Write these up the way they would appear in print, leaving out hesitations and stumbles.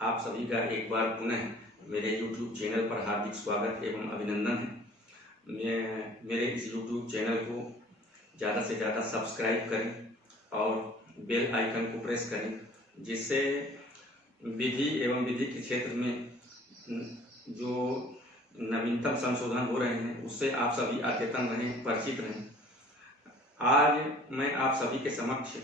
आप सभी का एक बार पुनः मेरे YouTube चैनल पर हार्दिक स्वागत एवं अभिनंदन है। मेरे इस YouTube चैनल को ज़्यादा से ज़्यादा सब्सक्राइब करें और बेल आइकन को प्रेस करें, जिससे विधि एवं विधि के क्षेत्र में जो नवीनतम संशोधन हो रहे हैं उससे आप सभी अद्यतन रहें, परिचित रहें। आज मैं आप सभी के समक्ष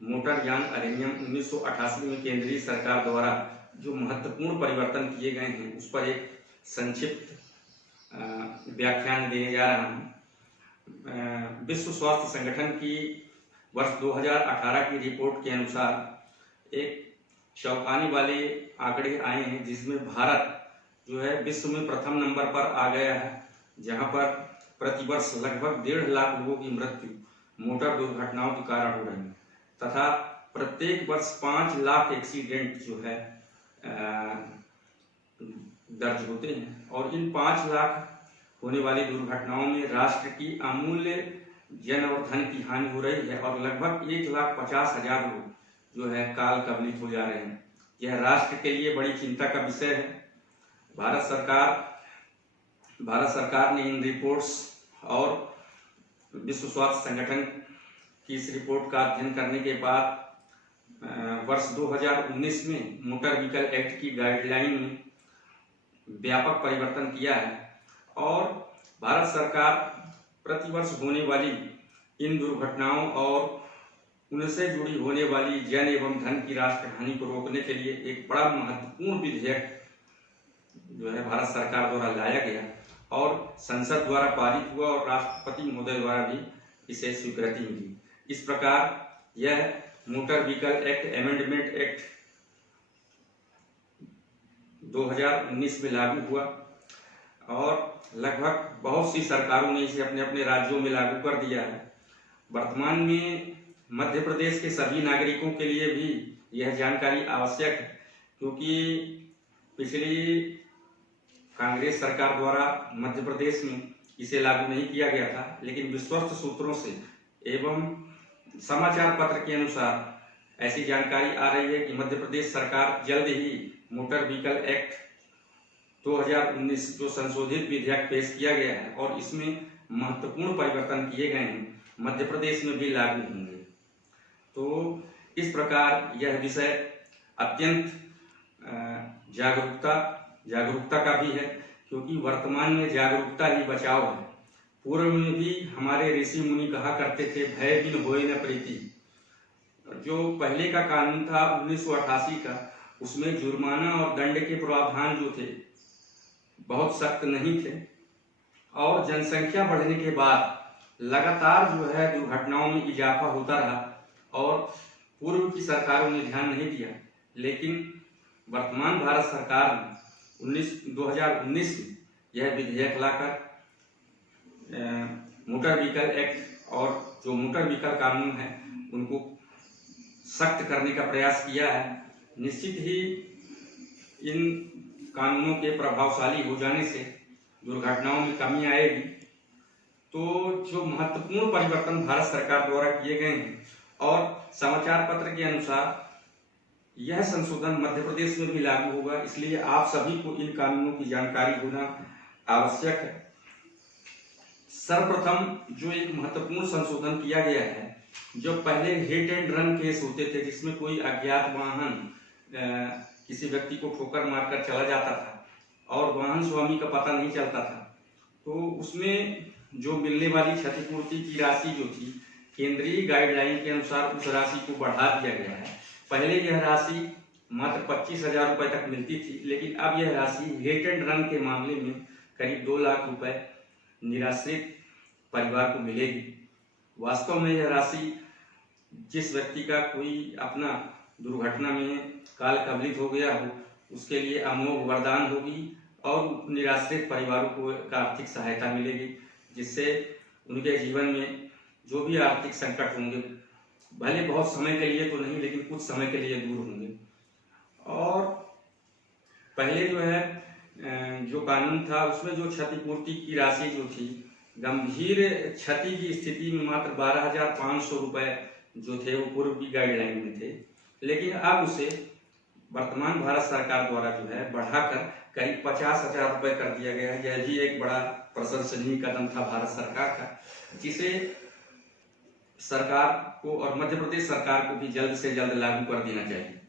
मोटर यान अधिनियम 1988 में केंद्रीय सरकार द्वारा जो महत्वपूर्ण परिवर्तन किए गए हैं उस पर एक संक्षिप्त व्याख्यान देने जा रहा हूँ। विश्व स्वास्थ्य संगठन की वर्ष 2018 की रिपोर्ट के अनुसार एक चौंकाने वाले आंकड़े आए हैं, जिसमें भारत जो है विश्व में प्रथम नंबर पर आ गया है, जहां पर प्रतिवर्ष लगभग 1.5 लाख लोगों की मृत्यु मोटर दुर्घटनाओं के कारण हो रही है तथा प्रत्येक वर्ष 5 लाख एक्सीडेंट जो है दर्ज होते हैं। और इन 5 लाख होने वाली दुर्घटनाओं में राष्ट्र की अमूल्य जन और धन की हानि हो रही है और लगभग 1,50,000 लोग जो है काल कवलित हो जा रहे हैं। यह राष्ट्र के लिए बड़ी चिंता का विषय है। भारत सरकार ने इन रिपोर्ट्स और विश्व स्वास्थ्य संगठन की इस रिपोर्ट का अध्ययन करने के बाद वर्ष 2019 में मोटर व्हीकल एक्ट की गाइडलाइन में व्यापक परिवर्तन किया है और भारत सरकार प्रतिवर्ष होने वाली इन दुर्घटनाओं और उनसे जुड़ी होने वाली जन एवं धन की राष्ट्र हानि को रोकने के लिए एक बड़ा महत्वपूर्ण विधेयक जो है भारत सरकार द्वारा लाया गया और संसद द्वारा पारित हुआ और राष्ट्रपति महोदय द्वारा भी इसे स्वीकृति मिली। इस प्रकार यह motor vehicle act amendment act 2019 में लागू हुआ और लगभग बहुत सी सरकारों ने इसे अपने अपने राज्यों में लागू कर दिया है। वर्तमान में मध्य प्रदेश के सभी नागरिकों के लिए भी यह जानकारी आवश्यक है, क्योंकि पिछली कांग्रेस सरकार द्वारा मध्य प्रदेश में इसे लागू नहीं किया गया था, लेकिन विश्वस्त सूत्रों से एवं समाचार पत्र के अनुसार ऐसी जानकारी आ रही है कि मध्य प्रदेश सरकार जल्द ही मोटर व्हीकल एक्ट 2019 जो संशोधित विधेयक पेश किया गया है और इसमें महत्वपूर्ण परिवर्तन किए गए हैं, मध्य प्रदेश में भी लागू होंगे। तो इस प्रकार यह विषय अत्यंत जागरूकता का भी है, क्योंकि वर्तमान में जागरूकता ही बचाव है। पूर्व में भी हमारे ऋषि मुनि कहा करते थे, भय बिन होए न प्रीति। जो पहले का कानून था 1988 का, उसमें जुर्माना और दंड के प्रावधान जो थे बहुत सख्त नहीं थे और जनसंख्या बढ़ने के बाद लगातार जो है दुर्घटनाओं में इजाफा होता रहा और पूर्व की सरकारों ने ध्यान नहीं दिया। लेकिन वर्तमान भारत सरकार ने 2019 में यह विधेयक लाकर मोटर व्हीकल एक्ट और जो मोटर व्हीकल कानून है उनको सख्त करने का प्रयास किया है। निश्चित ही इन कानूनों के प्रभावशाली हो जाने से दुर्घटनाओं में कमी आएगी। तो जो महत्वपूर्ण परिवर्तन भारत सरकार द्वारा किए गए हैं और समाचार पत्र के अनुसार यह संशोधन मध्य प्रदेश में भी लागू होगा, इसलिए आप सभी को इन कानूनों की जानकारी होना आवश्यक है। सर्वप्रथम जो एक महत्वपूर्ण संशोधन किया गया है, जो पहले हिट एंड रन केस होते थे जिसमें कोई अज्ञात वाहन किसी व्यक्ति को ठोकर मारकर चला जाता था और वाहन स्वामी का पता नहीं चलता था, तो उसमें जो मिलने वाली क्षतिपूर्ति की राशि जो थी केंद्रीय गाइडलाइन के अनुसार उस राशि को बढ़ा दिया गया है। पहले यह राशि मात्र 25,000 रुपए तक मिलती थी, लेकिन अब यह राशि हिट एंड रन के मामले में करीब 2 लाख रुपए निराश्रित परिवार को मिलेगी। वास्तव में यह राशि जिस व्यक्ति का कोई अपना दुर्घटना में काल कवलित हो गया हो उसके लिए अमोघ वरदान होगी और निराश्रित परिवारों को आर्थिक सहायता मिलेगी, जिससे उनके जीवन में जो भी आर्थिक संकट होंगे, भले बहुत समय के लिए तो नहीं लेकिन कुछ समय के लिए दूर होंगे। और पहले जो है जो कानून था उसमें जो क्षतिपूर्ति की राशि जो थी गंभीर क्षति की स्थिति में मात्र 12,500 रुपए जो थे वो पूर्व की गाइडलाइन में थे, लेकिन अब उसे वर्तमान भारत सरकार द्वारा जो है बढ़ाकर करीब 50,000 रुपये कर दिया गया है। यह भी एक बड़ा प्रशंसनीय कदम था भारत सरकार का, जिसे सरकार को और मध्य प्रदेश सरकार को भी जल्द से जल्द लागू कर देना चाहिए।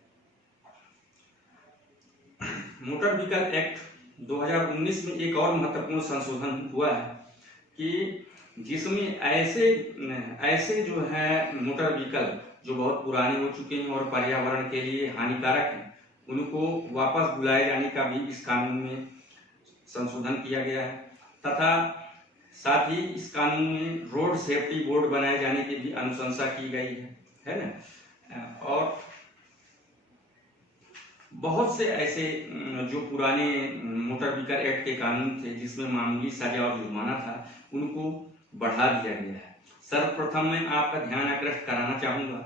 मोटर व्हीकल एक्ट 2019 में एक और महत्वपूर्ण संशोधन हुआ है कि जिसमें ऐसे जो है मोटर व्हीकल जो बहुत पुराने हो चुके हैं और पर्यावरण के लिए हानिकारक हैं, उनको वापस बुलाए जाने का भी इस कानून में संशोधन किया गया है, तथा साथ ही इस कानून में रोड सेफ्टी बोर्ड बनाए जाने की भी अनुशंसा की गई है ना। और बहुत से ऐसे जो पुराने मोटर व्हीकल एक्ट के कानून थे जिसमें मामूली सजा और जुर्माना था, उनको बढ़ा दिया गया है। सर्वप्रथम मैं आपका ध्यान आकृष्ट कराना चाहूंगा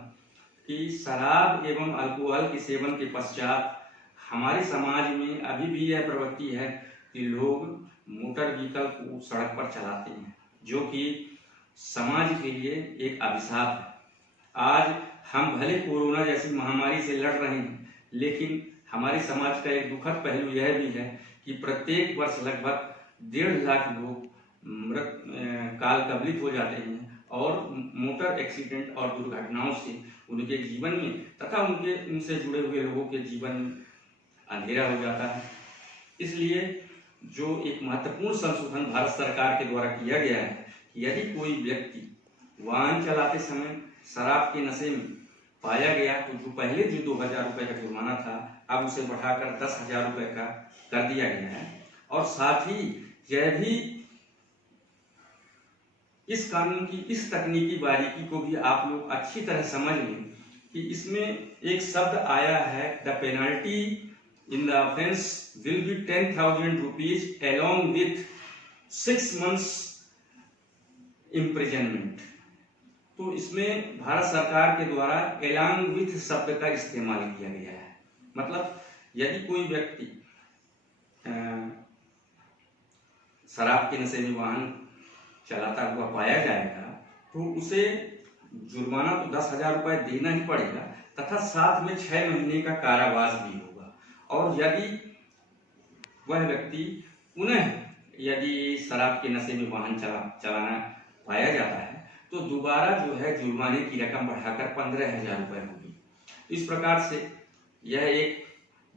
कि शराब एवं अल्कोहल के सेवन के पश्चात हमारे समाज में अभी भी यह प्रवृत्ति है कि लोग मोटर व्हीकल को सड़क पर चलाते हैं, जो कि समाज के लिए एक अभिशाप है। आज हम भले कोरोना जैसी महामारी से लड़ रहे हैं, लेकिन हमारे समाज का एक दुखद पहलू यह भी है कि प्रत्येक वर्ष लगभग 1.5 लाख लोग मृत काल कबलित हो जाते हैं और मोटर एक्सीडेंट और दुर्घटनाओं से उनके जीवन में तथा उनसे जुड़े हुए लोगों के जीवन में अंधेरा हो जाता है। इसलिए जो एक महत्वपूर्ण संशोधन भारत सरकार के द्वारा किया गया है कि यदि कोई व्यक्ति वाहन चलाते समय शराब के नशे में पाया गया तो जो पहले जो 2,000 रुपये का जुर्माना था, अब उसे बढ़ाकर 10,000 रुपये का कर दिया गया है। और साथ ही यह भी इस कानून की इस तकनीकी बारीकी को भी आप लोग अच्छी तरह समझ लें कि इसमें एक शब्द आया है, the penalty in the offence will be 10,000 rupees along with 6 months imprisonment। तो इसमें भारत सरकार के द्वारा along with शब्द का इस्तेमाल किया गया है। मतलब यदि कोई व्यक्ति शराब के नशे में वाहन चलाता हुआ पाया जाएगा तो उसे जुर्माना तो 10,000 रुपये देना ही पड़ेगा, तथा साथ में 6 महीने का कारावास भी होगा। और यदि वह व्यक्ति पुनः यदि शराब के नशे में वाहन चलाना पाया जाता है तो दोबारा जो है जुर्माने की रकम बढ़ाकर 15,000 रुपये होगी। इस प्रकार से यह एक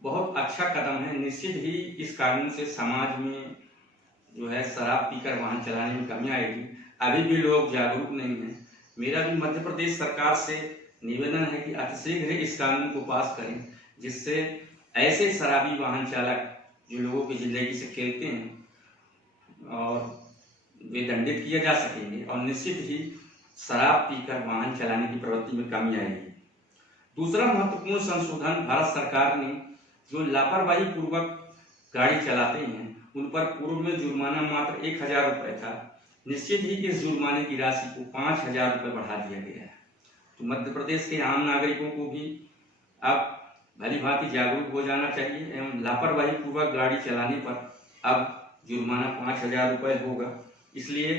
बहुत अच्छा कदम है। निश्चित ही इस कानून से समाज में जो है शराब पीकर वाहन चलाने में कमी आएगी। अभी भी लोग जागरूक नहीं हैं। मेरा भी मध्य प्रदेश सरकार से निवेदन है कि अतिशीघ्र इस कानून को पास करें, जिससे ऐसे शराबी वाहन चालक जो लोगों की जिंदगी से खेलते हैं और वे दंडित किए जा सकेंगे और निश्चित ही शराब पीकर वाहन चलाने की प्रवृत्ति में कमी आएगी। दूसरा महत्वपूर्ण संशोधन भारत सरकार ने जो लापरवाही पूर्वक गाड़ी चलाते हैं उन पर पूर्व में जुर्माना मात्र 1,000 रुपये था, निश्चित ही इस जुर्माने की राशि को 5,000 रुपये बढ़ा दिया गया है। तो मध्य प्रदेश के आम नागरिकों को भी अब भली भांति जागरूक हो जाना चाहिए एवं लापरवाही पूर्वक गाड़ी चलाने पर अब जुर्माना 5,000 रुपये होगा। इसलिए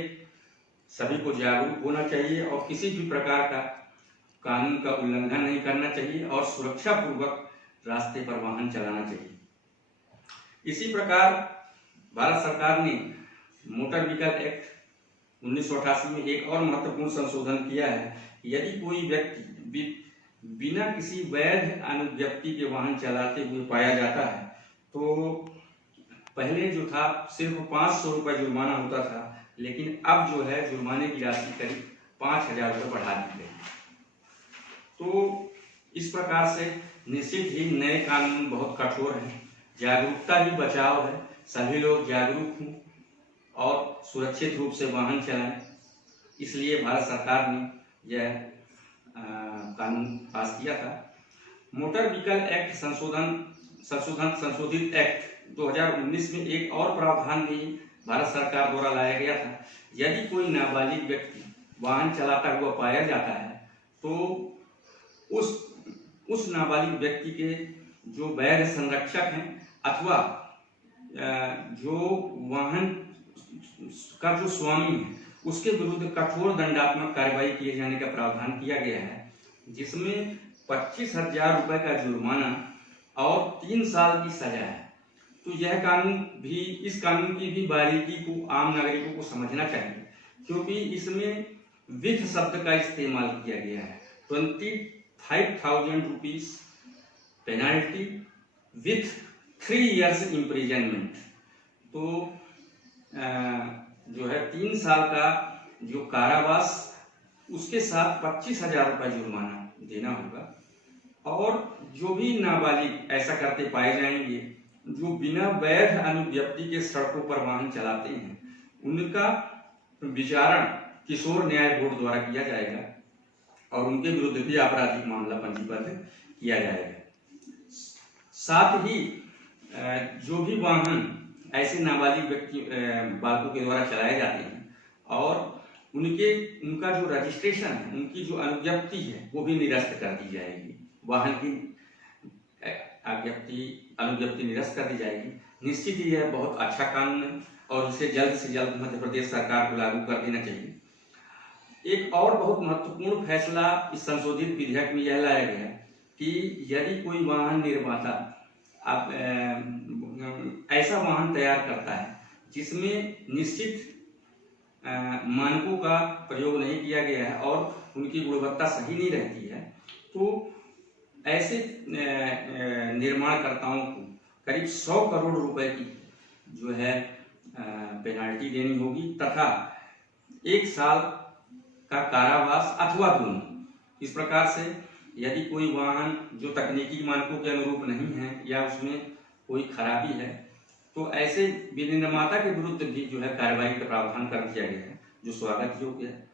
सभी को जागरूक होना चाहिए और किसी भी प्रकार का कानून का उल्लंघन नहीं करना चाहिए और सुरक्षा पूर्वक रास्ते पर वाहन चलाना चाहिए। इसी प्रकार भारत सरकार ने मोटर व्हीकल एक्ट 1988 में एक और महत्वपूर्ण संशोधन किया है। यदि कोई व्यक्ति बिना किसी वैध अनुज्ञप्ति के वाहन चलाते हुए पाया जाता है तो पहले जो था सिर्फ 500 रुपये जुर्माना होता था, लेकिन अब जो है जुर्माने की राशि करीब 5,000 रुपये बढ़ा दी गई। तो इस प्रकार से निश्चित ही नए कानून बहुत कठोर हैं। जागरूकता ही बचाव है। सभी लोग जागरूक हों और सुरक्षित रूप से वाहन चलाएं। इसलिए भारत सरकार ने यह कानून पास किया था। मोटर व्हीकल एक्ट संशोधित एक्ट 2019 में एक और प्रावधान भी भारत सरकार द्वारा लाया गया था। यदि कोई नाबालिग व्यक्ति वाहन चलाता हुआ पाया जाता है तो उस नाबालिग व्यक्ति के जो वैध संरक्षक हैं अथवा जो वाहन का जो स्वामी है उसके विरुद्ध कठोर दंडात्मक कार्रवाई किए जाने का प्रावधान किया गया है, जिसमें 25,000 रुपये का जुर्माना और 3 साल की सजा है। तो यह कानून भी, इस कानून की भी बारीकी को आम नागरिकों को समझना चाहिए, क्योंकि इसमें विथ शब्द का इस्तेमाल किया गया है। 25,000 rupees penalty with 3 years imprisonment. तो जो है 3 साल का जो कारावास, उसके साथ 25,000 रुपये जुर्माना देना होगा। और जो भी नाबालिग ऐसा करते पाए जाएंगे, जो बिना वैध अनुज्ञप्ति के सड़कों पर वाहन चलाते हैं, उनका विचारण किशोर न्याय बोर्ड द्वारा किया जाएगा और उनके विरुद्ध भी आपराधिक मामला पंजीबद्ध किया जाएगा। साथ ही जो भी वाहन ऐसे नाबालिग व्यक्ति बालकों के द्वारा चलाए जाते हैं और उनका जो रजिस्ट्रेशन है, उनकी जो अनुज्ञप्ति है, वो भी निरस्त कर दी जाएगी। वाहन की अनुज्ञप्ति निरस्त कर दी जाएगी। निश्चित ही यह बहुत अच्छा कानून है और इसे जल्द से जल्द मध्य प्रदेश सरकार को लागू कर देना चाहिए। एक और बहुत महत्वपूर्ण फैसला इस संशोधित विधेयक में यह लाया गया कि यदि कोई वाहन निर्माता ऐसा वाहन तैयार करता है जिसमें निश्चित मानकों का प्रयोग नहीं किया गया है और उनकी गुणवत्ता सही नहीं रहती है, तो ऐसे निर्माणकर्ताओं को करीब 100 करोड़ रुपए की जो है पेनाल्टी देनी होगी तथा 1 साल का कारावास अथवा दोनों। इस प्रकार से यदि कोई वाहन जो तकनीकी मानकों के अनुरूप नहीं है या उसमें कोई खराबी है, तो ऐसे विनिर्माता के विरुद्ध भी जो है कार्रवाई का प्रावधान कर दिया गया है, जो स्वागत योग्य है।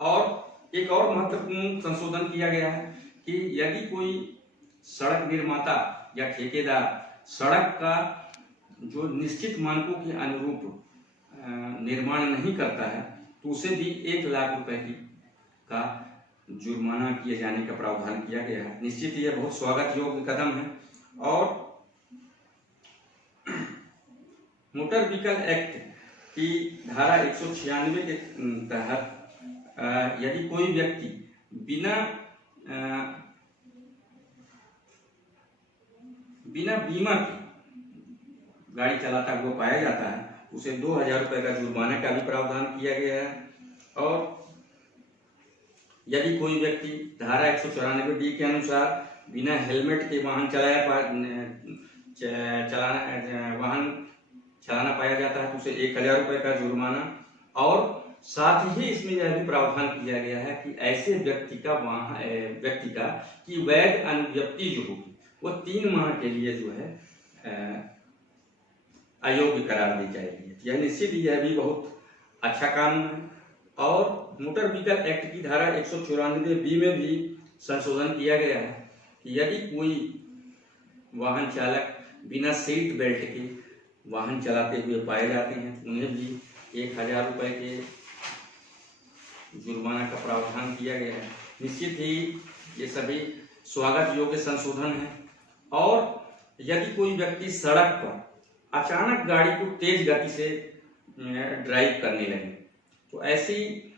और एक और महत्वपूर्ण संशोधन किया गया है कि यदि कोई सड़क निर्माता या ठेकेदार सड़क का जो निश्चित मानकों के अनुरूप निर्माण नहीं करता है, तो उसे भी 1 लाख रुपए का जुर्माना किए जाने का प्रावधान किया गया है। निश्चित यह बहुत स्वागत योग्य कदम है। और मोटर व्हीकल एक्ट की धारा 196 के तहत यदि कोई व्यक्ति बिना बीमा के गाड़ी चलाता हुआ पाया जाता है, उसे 2,000 रुपए का जुर्माने का भी प्रावधान किया गया है। और यदि कोई व्यक्ति धारा 194D के अनुसार बिना हेलमेट के वाहन चलाना पाया जाता है, तो उसे 1,000 रुपए का जुर्माना। और साथ ही इसमें यह भी प्रावधान किया गया है कि ऐसे व्यक्ति का की वैध अनुज्ञप्ति जो होगी वो 3 माह के लिए जो है अयोग्य करार दी जाएगी। यह निश्चित ही यह भी बहुत अच्छा कानून है। और मोटर व्हीकल एक्ट की धारा 194B में भी संशोधन किया गया है कि यदि कोई वाहन चालक बिना सीट बेल्ट के वाहन चलाते हुए पाए जाते हैं, तो उन्हें भी 1,000 रुपए के जुर्माना का प्रावधान किया गया है। निश्चित ही ये सभी स्वागत योग्य संशोधन है। और यदि कोई व्यक्ति सड़क पर अचानक गाड़ी को तेज गति से ड्राइव करने लगे, तो ऐसी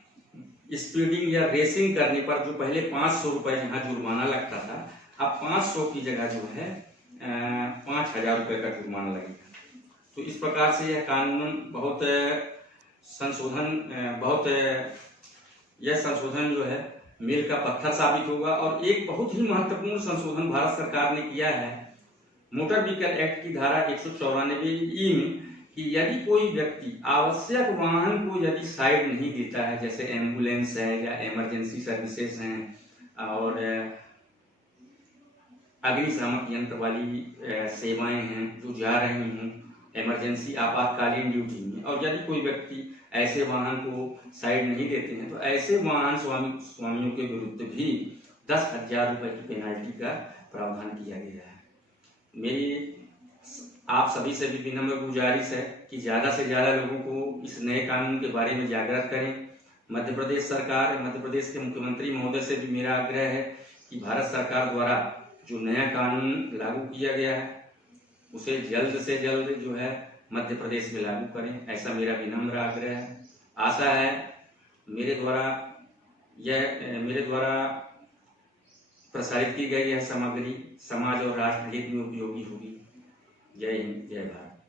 स्पीडिंग या रेसिंग करने पर जो पहले 500 रुपए जहाँ जुर्माना लगता था, अब 500 की जगह जो है 5,000 रुपए का जुर्माना लगेगा। तो इस प्रकार से यह कानून यह संशोधन जो है मील का पत्थर साबित होगा। और एक बहुत ही महत्वपूर्ण संशोधन भारत सरकार ने किया है मोटर व्हीकल एक्ट की धारा 194E में कि यदि कोई व्यक्ति आवश्यक वाहन को यदि साइड नहीं देता है, जैसे एम्बुलेंस है या इमरजेंसी सर्विसेज हैं और अग्निशामक यंत्र वाली सेवाएं हैं जो जा रही हैं इमरजेंसी आपातकालीन ड्यूटी में, और यदि कोई व्यक्ति ऐसे वाहन को साइड नहीं देते हैं, तो ऐसे वाहन स्वामियों के विरुद्ध भी 10,000 रुपए की पेनाल्टी का प्रावधान किया गया है। मेरी आप सभी से भी विनम्र गुजारिश है कि ज़्यादा से ज़्यादा लोगों को इस नए कानून के बारे में जागृत करें। मध्य प्रदेश सरकार, मध्य प्रदेश के मुख्यमंत्री महोदय से भी मेरा आग्रह है कि भारत सरकार द्वारा जो नया कानून लागू किया गया है उसे जल्द से जल्द जो है मध्य प्रदेश में लागू करें, ऐसा मेरा विनम्र आग्रह है। आशा है मेरे द्वारा प्रसारित की गई यह सामग्री समाज और राष्ट्र हित में उपयोगी होगी। जय हिंद, जय भारत।